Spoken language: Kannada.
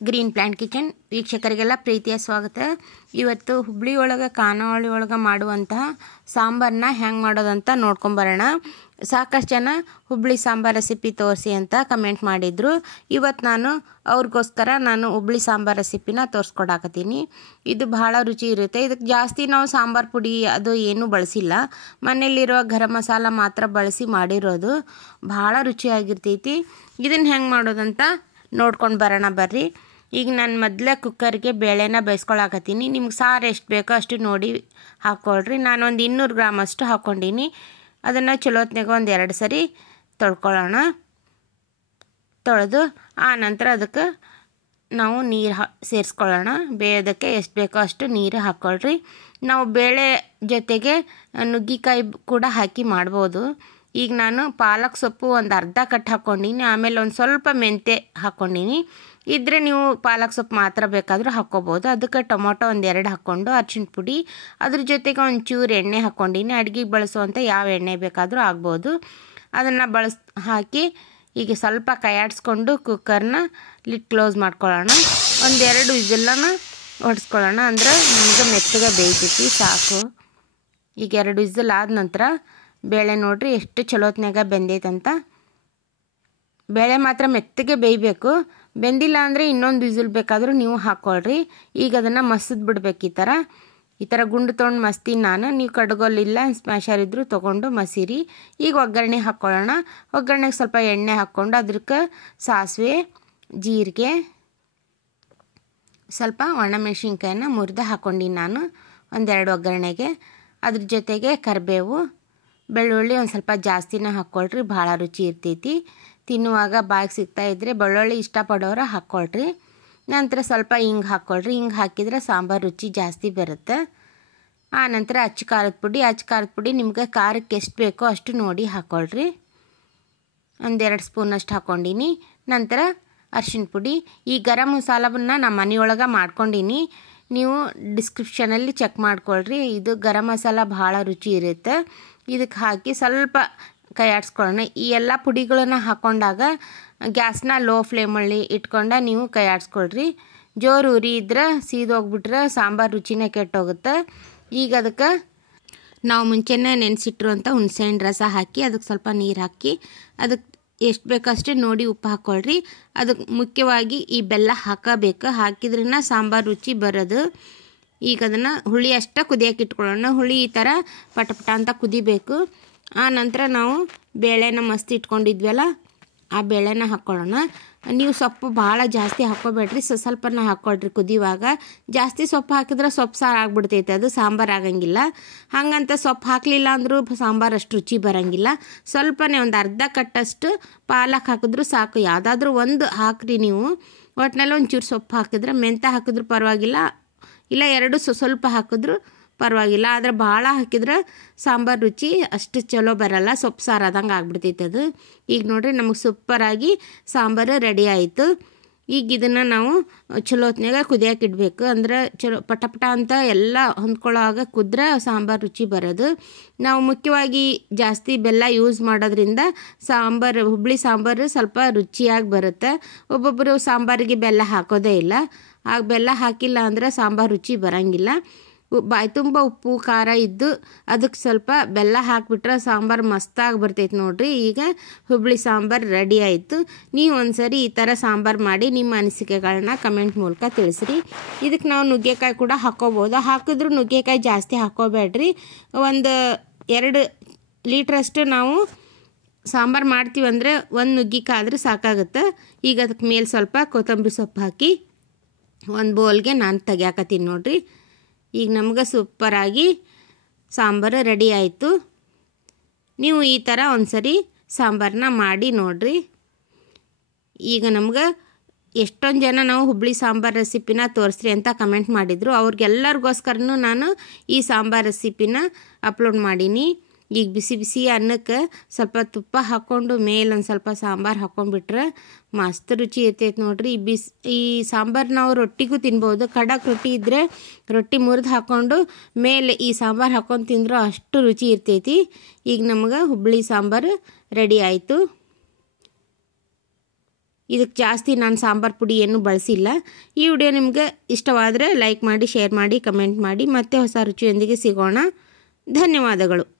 ಗ್ರೀನ್ ಪ್ಲಾಂಟ್ ಕಿಚನ್ ವೀಕ್ಷಕರಿಗೆಲ್ಲ ಪ್ರೀತಿಯ ಸ್ವಾಗತ. ಇವತ್ತು ಹುಬ್ಳಿ ಒಳಗೆ ಖಾನಾವಳಿ ಒಳಗೆ ಮಾಡುವಂತಹ ಸಾಂಬಾರನ್ನ ಹೆಂಗೆ ಮಾಡೋದಂತ ನೋಡ್ಕೊಂಬರೋಣ. ಸಾಕಷ್ಟು ಜನ ಹುಬ್ಳಿ ಸಾಂಬಾರು ರೆಸಿಪಿ ತೋರಿಸಿ ಅಂತ ಕಮೆಂಟ್ ಮಾಡಿದರು. ಇವತ್ತು ಅವ್ರಿಗೋಸ್ಕರ ನಾನು ಹುಬ್ಳಿ ಸಾಂಬಾರು ರೆಸಿಪಿನ ತೋರಿಸ್ಕೊಡಾಕತ್ತೀನಿ. ಇದು ಬಹಳ ರುಚಿ ಇರುತ್ತೆ. ಇದಕ್ಕೆ ಜಾಸ್ತಿ ನಾವು ಸಾಂಬಾರು ಪುಡಿ ಅದು ಏನೂ ಬಳಸಿಲ್ಲ, ಮನೆಯಲ್ಲಿರೋ ಗರಂ ಮಸಾಲ ಮಾತ್ರ ಬಳಸಿ ಮಾಡಿರೋದು. ಭಾಳ ರುಚಿಯಾಗಿರ್ತೈತಿ. ಇದನ್ನು ಹೆಂಗೆ ಮಾಡೋದಂತ ನೋಡ್ಕೊಂಡು ಬರೋಣ ಬರ್ರಿ. ಈಗ ನಾನು ಮೊದಲೇ ಕುಕ್ಕರ್ಗೆ ಬೇಳೆನ ಬೇಯಿಸ್ಕೊಳಕತ್ತೀನಿ. ನಿಮ್ಗೆ ಸಾರು ಎಷ್ಟು ಬೇಕೋ ಅಷ್ಟು ನೋಡಿ ಹಾಕ್ಕೊಳ್ರಿ. ನಾನೊಂದು 200 ಗ್ರಾಮ್ ಅಷ್ಟು ಹಾಕ್ಕೊಂಡೀನಿ. ಅದನ್ನು ಚಲೋತ್ನಾಗ ಒಂದು 2 ಸರಿ ತೊಳ್ಕೊಳ್ಳೋಣ. ತೊಳೆದು ಆ ನಂತರ ಅದಕ್ಕೆ ನಾವು ನೀರು ಸೇರಿಸ್ಕೊಳ್ಳೋಣ. ಬೇಯೋದಕ್ಕೆ ಎಷ್ಟು ಬೇಕೋ ಅಷ್ಟು ನೀರು ಹಾಕ್ಕೊಳ್ರಿ. ನಾವು ಬೇಳೆ ಜೊತೆಗೆ ನುಗ್ಗಿಕಾಯಿ ಕೂಡ ಹಾಕಿ ಮಾಡ್ಬೋದು. ಈಗ ನಾನು ಪಾಲಕ್ ಸೊಪ್ಪು ಒಂದು ಅರ್ಧ ಕಟ್ ಹಾಕ್ಕೊಂಡೀನಿ. ಆಮೇಲೆ ಒಂದು ಸ್ವಲ್ಪ ಮೆಂತ್ಯ ಹಾಕ್ಕೊಂಡೀನಿ. ಇದ್ದರೆ ನೀವು ಪಾಲಕ್ ಸೊಪ್ಪು ಮಾತ್ರ ಬೇಕಾದರೂ ಹಾಕ್ಕೋಬೋದು. ಅದಕ್ಕೆ ಟೊಮೊಟೊ ಒಂದು 2 ಹಾಕ್ಕೊಂಡು ಅರ್ಶಿಣ ಪುಡಿ, ಅದ್ರ ಜೊತೆಗೆ ಒಂಚೂರು ಎಣ್ಣೆ ಹಾಕ್ಕೊಂಡೀನಿ. ಅಡುಗೆಗೆ ಬಳಸುವಂಥ ಯಾವ ಎಣ್ಣೆ ಬೇಕಾದರೂ ಆಗ್ಬೋದು. ಅದನ್ನು ಹಾಕಿ ಈಗ ಸ್ವಲ್ಪ ಕೈಯಾಡಿಸ್ಕೊಂಡು ಕುಕ್ಕರ್ನ ಲಿಡ್ ಕ್ಲೋಸ್ ಮಾಡ್ಕೊಳ್ಳೋಣ. ಒಂದು 2 ವಿಸಿಲನ್ನು ಹೊಡೆಸ್ಕೊಳ್ಳೋಣ. ಅಂದ್ರೆ ನಮಗೆ ಮೆತ್ತಗೆ ಬೇಯ್ತೈತಿ ಸಾಕು. ಈಗ 2 ವಿಸಿಲ್ ಆದ ನಂತರ ಬೇಳೆ ನೋಡ್ರಿ ಎಷ್ಟು ಚಲೋತ್ನಾಗ ಬೆಂದೈತಂತ. ಬೇಳೆ ಮಾತ್ರ ಮೆತ್ತಗೆ ಬೇಯಬೇಕು. ಬೆಂದಿಲ್ಲ ಅಂದರೆ ಇನ್ನೊಂದು ವಿಸಿಲ್ ಬೇಕಾದರೂ ನೀವು ಹಾಕ್ಕೊಳ್ರಿ. ಈಗ ಅದನ್ನು ಮಸದ್ ಬಿಡ್ಬೇಕು. ಈ ಥರ ಗುಂಡು ತೊಗೊಂಡು ಮಸ್ತೀನಿ ನಾನು. ನೀವು ಕಡ್ಗೋಲಿಲ್ಲ ಸ್ಮ್ಯಾಶರ್ ಇದ್ದರೂ ತೊಗೊಂಡು ಮಸೀರಿ. ಈಗ ಒಗ್ಗರಣೆ ಹಾಕ್ಕೊಳ್ಳೋಣ. ಒಗ್ಗರಣೆಗೆ ಸ್ವಲ್ಪ ಎಣ್ಣೆ ಹಾಕ್ಕೊಂಡು ಅದಕ್ಕೆ ಸಾಸಿವೆ, ಜೀರಿಗೆ, ಸ್ವಲ್ಪ ಒಣಮೆಣಸಿನ್ಕಾಯಿನ ಮುರಿದು ಹಾಕ್ಕೊಂಡೀನಿ ನಾನು ಒಂದು 2 ಒಗ್ಗರಣೆಗೆ. ಅದ್ರ ಜೊತೆಗೆ ಕರಿಬೇವು, ಬೆಳ್ಳುಳ್ಳಿ ಒಂದು ಸ್ವಲ್ಪ ಜಾಸ್ತಿನ ಹಾಕ್ಕೊಳ್ರಿ. ಭಾಳ ರುಚಿ ಇರ್ತೈತಿ. ತಿನ್ನುವಾಗ ಬಾಯಿಗೆ ಸಿಗ್ತಾಯಿದ್ರೆ ಬೆಳ್ಳುಳ್ಳಿ ಇಷ್ಟಪಡೋರು ಹಾಕ್ಕೊಳ್ರಿ. ನಂತರ ಸ್ವಲ್ಪ ಹಿಂಗೆ ಹಾಕ್ಕೊಳ್ರಿ. ಹಿಂಗೆ ಹಾಕಿದರೆ ಸಾಂಬಾರು ರುಚಿ ಜಾಸ್ತಿ ಬರುತ್ತೆ. ಆ ನಂತರ ಅಚ್ಚ ಖಾರದ ಪುಡಿ ನಿಮ್ಗೆ ಖಾರಕ್ಕೆ ಎಷ್ಟು ಬೇಕೋ ಅಷ್ಟು ನೋಡಿ ಹಾಕ್ಕೊಳ್ರಿ. ಒಂದು 2 ಸ್ಪೂನಷ್ಟು ಹಾಕ್ಕೊಂಡೀನಿ. ನಂತರ ಅರ್ಶಿಣ ಪುಡಿ. ಈ ಗರಂ ಮಸಾಲವನ್ನು ನಮ್ಮ ಮನೆಯೊಳಗೆ ಮಾಡ್ಕೊಂಡೀನಿ. ನೀವು ಡಿಸ್ಕ್ರಿಪ್ಷನಲ್ಲಿ ಚೆಕ್ ಮಾಡ್ಕೊಳ್ರಿ. ಇದು ಗರಂ ಮಸಾಲ ಭಾಳ ರುಚಿ ಇರುತ್ತೆ. ಇದಕ್ಕೆ ಹಾಕಿ ಸ್ವಲ್ಪ ಕೈಯಾಡಿಸ್ಕೊಳ್ಳೋಣ. ಈ ಎಲ್ಲ ಪುಡಿಗಳನ್ನು ಹಾಕ್ಕೊಂಡಾಗ ಗ್ಯಾಸ್ನ ಲೋ ಫ್ಲೇಮಲ್ಲಿ ಇಟ್ಕೊಂಡು ನೀವು ಕೈಯಾಡಿಸ್ಕೊಳ್ರಿ. ಜೋರು ಉರಿ ಇದ್ರೆ ಸೀದೋಗ್ಬಿಟ್ರೆ ಸಾಂಬಾರು ರುಚಿನೇ ಕೆಟ್ಟೋಗುತ್ತೆ. ಈಗ ಅದಕ್ಕೆ ನಾವು ಮುಂಚೆನೇ ನೆನೆಸಿಟ್ಟಿರುವಂಥ ಹುಣಸೆಹಣ್ಣು ರಸ ಹಾಕಿ ಅದಕ್ಕೆ ಸ್ವಲ್ಪ ನೀರು ಹಾಕಿ ಅದಕ್ಕೆ ಎಷ್ಟು ಬೇಕಷ್ಟು ನೋಡಿ ಉಪ್ಪು ಹಾಕ್ಕೊಳ್ರಿ. ಅದಕ್ಕೆ ಮುಖ್ಯವಾಗಿ ಈ ಬೆಲ್ಲ ಹಾಕಬೇಕು. ಹಾಕಿದ್ರನ್ನ ಸಾಂಬಾರು ರುಚಿ ಬರೋದು. ಈಗ ಅದನ್ನು ಹುಳಿ ಅಷ್ಟೇ ಕುದಿಯೋಕೆ ಇಟ್ಕೊಳ್ಳೋಣ. ಹುಳಿ ಈ ಥರ ಪಟಪಟ ಅಂತ ಕುದಿಬೇಕು. ಆ ನಂತರ ನಾವು ಬೇಳೆನ ಮಸ್ತ್ ಇಟ್ಕೊಂಡಿದ್ವಲ್ಲ ಆ ಬೇಳೆನ ಹಾಕ್ಕೊಳ್ಳೋಣ. ನೀವು ಸೊಪ್ಪು ಭಾಳ ಜಾಸ್ತಿ ಹಾಕ್ಕೋಬೇಡ್ರಿ, ಸ್ವಲ್ಪನ ಹಾಕ್ಕೊಳ್ರಿ. ಕುದಿಯುವಾಗ ಜಾಸ್ತಿ ಸೊಪ್ಪು ಹಾಕಿದ್ರೆ ಸೊಪ್ಪು ಸಾರು ಆಗಿಬಿಡ್ತೈತೆ, ಅದು ಸಾಂಬಾರು ಆಗಂಗಿಲ್ಲ. ಹಾಗಂತ ಸೊಪ್ಪು ಹಾಕಲಿಲ್ಲ ಅಂದರೂ ಸಾಂಬಾರು ಅಷ್ಟು ರುಚಿ ಬರೋಂಗಿಲ್ಲ. ಸ್ವಲ್ಪನೇ ಒಂದು ಅರ್ಧ ಕಟ್ಟಷ್ಟು ಪಾಲಕ್ ಹಾಕಿದ್ರೂ ಸಾಕು. ಯಾವುದಾದ್ರೂ ಒಂದು ಹಾಕ್ರಿ ನೀವು. ಒಟ್ಟಿನಲ್ಲಿ ಒಂಚೂರು ಸೊಪ್ಪು ಹಾಕಿದ್ರೆ, ಮೆಂತ್ಯ ಹಾಕಿದ್ರೂ ಪರವಾಗಿಲ್ಲ, ಇಲ್ಲ 2 ಸ್ವಲ್ಪ ಹಾಕಿದ್ರೂ ಪರವಾಗಿಲ್ಲ. ಆದರೆ ಭಾಳ ಹಾಕಿದ್ರೆ ಸಾಂಬಾರು ರುಚಿ ಅಷ್ಟು ಚಲೋ ಬರಲ್ಲ, ಸೊಪ್ಪು ಸಾರು ಆದಂಗೆ ಆಗ್ಬಿಡ್ತೈತೆ ಅದು. ಈಗ ನೋಡಿರಿ ನಮಗೆ ಸೂಪರಾಗಿ ಸಾಂಬಾರು ರೆಡಿ ಆಯಿತು. ಈಗ ಇದನ್ನು ನಾವು ಚಲೋ ಹೊತ್ನಾಗ ಕುದಿಯೋಕೆ ಇಡಬೇಕು. ಅಂದ್ರೆ ಚಲೋ ಪಟಪಟ ಅಂತ ಎಲ್ಲ ಹೊಂದ್ಕೊಳ್ಳೋವಾಗ ಕುದ್ರೆ ಸಾಂಬಾರು ರುಚಿ ಬರೋದು. ನಾವು ಮುಖ್ಯವಾಗಿ ಜಾಸ್ತಿ ಬೆಲ್ಲ ಯೂಸ್ ಮಾಡೋದ್ರಿಂದ ಹುಬ್ಳಿ ಸಾಂಬಾರು ಸ್ವಲ್ಪ ರುಚಿಯಾಗಿ ಬರುತ್ತೆ. ಒಬ್ಬೊಬ್ಬರು ಸಾಂಬಾರಿಗೆ ಬೆಲ್ಲ ಹಾಕೋದೇ ಇಲ್ಲ. ಆಗ ಬೆಲ್ಲ ಹಾಕಿಲ್ಲ ಅಂದರೆ ಸಾಂಬಾರು ರುಚಿ ಬರೋಂಗಿಲ್ಲ. ಬಾಯಿ ತುಂಬ ಉಪ್ಪು ಖಾರ ಇದ್ದು ಅದಕ್ಕೆ ಸ್ವಲ್ಪ ಬೆಲ್ಲ ಹಾಕಿಬಿಟ್ರೆ ಸಾಂಬಾರು ಮಸ್ತಾಗಿ ಬರ್ತೈತೆ ನೋಡ್ರಿ. ಈಗ ಹುಬ್ಳಿ ಸಾಂಬಾರು ರೆಡಿ ಆಯಿತು. ನೀವು ಒಂದ್ಸರಿ ಈ ಥರ ಸಾಂಬಾರು ಮಾಡಿ ನಿಮ್ಮ ಅನಿಸಿಕೆಗಳನ್ನ ಕಮೆಂಟ್ ಮೂಲಕ ತಿಳಿಸ್ರಿ. ಇದಕ್ಕೆ ನಾವು ನುಗ್ಗೆಕಾಯಿ ಕೂಡ ಹಾಕ್ಕೋಬೋದು. ಹಾಕಿದ್ರೂ ನುಗ್ಗೆಕಾಯಿ ಜಾಸ್ತಿ ಹಾಕ್ಕೋಬೇಡ್ರಿ. ಒಂದು 2 ಲೀಟ್ರಷ್ಟು ನಾವು ಸಾಂಬಾರು ಮಾಡ್ತೀವಿ ಅಂದರೆ 1 ನುಗ್ಗಿಕಾಯಿ ಆದರೆ ಸಾಕಾಗುತ್ತೆ. ಈಗ ಅದಕ್ಕೆ ಮೇಲೆ ಸ್ವಲ್ಪ ಕೊತ್ತಂಬರಿ ಸೊಪ್ಪು ಹಾಕಿ ಒಂದು ಬೌಲ್ಗೆ ನಾನು ತೆಗಿಯಾಕತ್ತೀನಿ ನೋಡ್ರಿ. ಈಗ ನಮ್ಗೆ ಸೂಪರಾಗಿ ಸಾಂಬಾರು ರೆಡಿ ಆಯಿತು. ನೀವು ಈ ಥರ ಒಂದ್ಸರಿ ಸಾಂಬಾರನ್ನ ಮಾಡಿ ನೋಡ್ರಿ. ಈಗ ನಮ್ಗೆ ಎಷ್ಟೊಂದು ಜನ ನಾವು ಹುಬ್ಳಿ ಸಾಂಬಾರು ರೆಸಿಪಿನ ತೋರಿಸ್ರಿ ಅಂತ ಕಮೆಂಟ್ ಮಾಡಿದರು. ಅವ್ರಿಗೆಲ್ಲರಿಗೋಸ್ಕರನೂ ನಾನು ಈ ಸಾಂಬಾರು ರೆಸಿಪಿನ ಅಪ್ಲೋಡ್ ಮಾಡೀನಿ. ಈಗ ಬಿಸಿ ಬಿಸಿ ಅನ್ನಕ್ಕೆ ಸ್ವಲ್ಪ ತುಪ್ಪ ಹಾಕ್ಕೊಂಡು ಮೇಲೊಂದು ಸ್ವಲ್ಪ ಸಾಂಬಾರು ಹಾಕ್ಕೊಂಡ್ಬಿಟ್ರೆ ಮಸ್ತ್ ರುಚಿ ಇರ್ತೈತೆ ನೋಡ್ರಿ. ಈ ಸಾಂಬಾರು ನಾವು ರೊಟ್ಟಿಗೂ ತಿನ್ಬೋದು. ಖಡಕ್ ರೊಟ್ಟಿ ಇದ್ದರೆ ರೊಟ್ಟಿ ಮುರಿದು ಹಾಕ್ಕೊಂಡು ಮೇಲೆ ಈ ಸಾಂಬಾರು ಹಾಕ್ಕೊಂಡು ತಿಂದರೂ ಅಷ್ಟು ರುಚಿ ಇರ್ತೈತಿ. ಈಗ ನಮ್ಗೆ ಹುಬ್ಳಿ ಸಾಂಬಾರು ರೆಡಿ ಆಯಿತು. ಇದಕ್ಕೆ ಜಾಸ್ತಿ ನಾನು ಸಾಂಬಾರು ಪುಡಿ ಏನು ಬಳಸಿಲ್ಲ. ಈ ವಿಡಿಯೋ ನಿಮಗೆ ಇಷ್ಟವಾದರೆ ಲೈಕ್ ಮಾಡಿ, ಶೇರ್ ಮಾಡಿ, ಕಮೆಂಟ್ ಮಾಡಿ. ಮತ್ತೆ ಹೊಸ ರುಚಿಯೊಂದಿಗೆ ಸಿಗೋಣ. ಧನ್ಯವಾದಗಳು.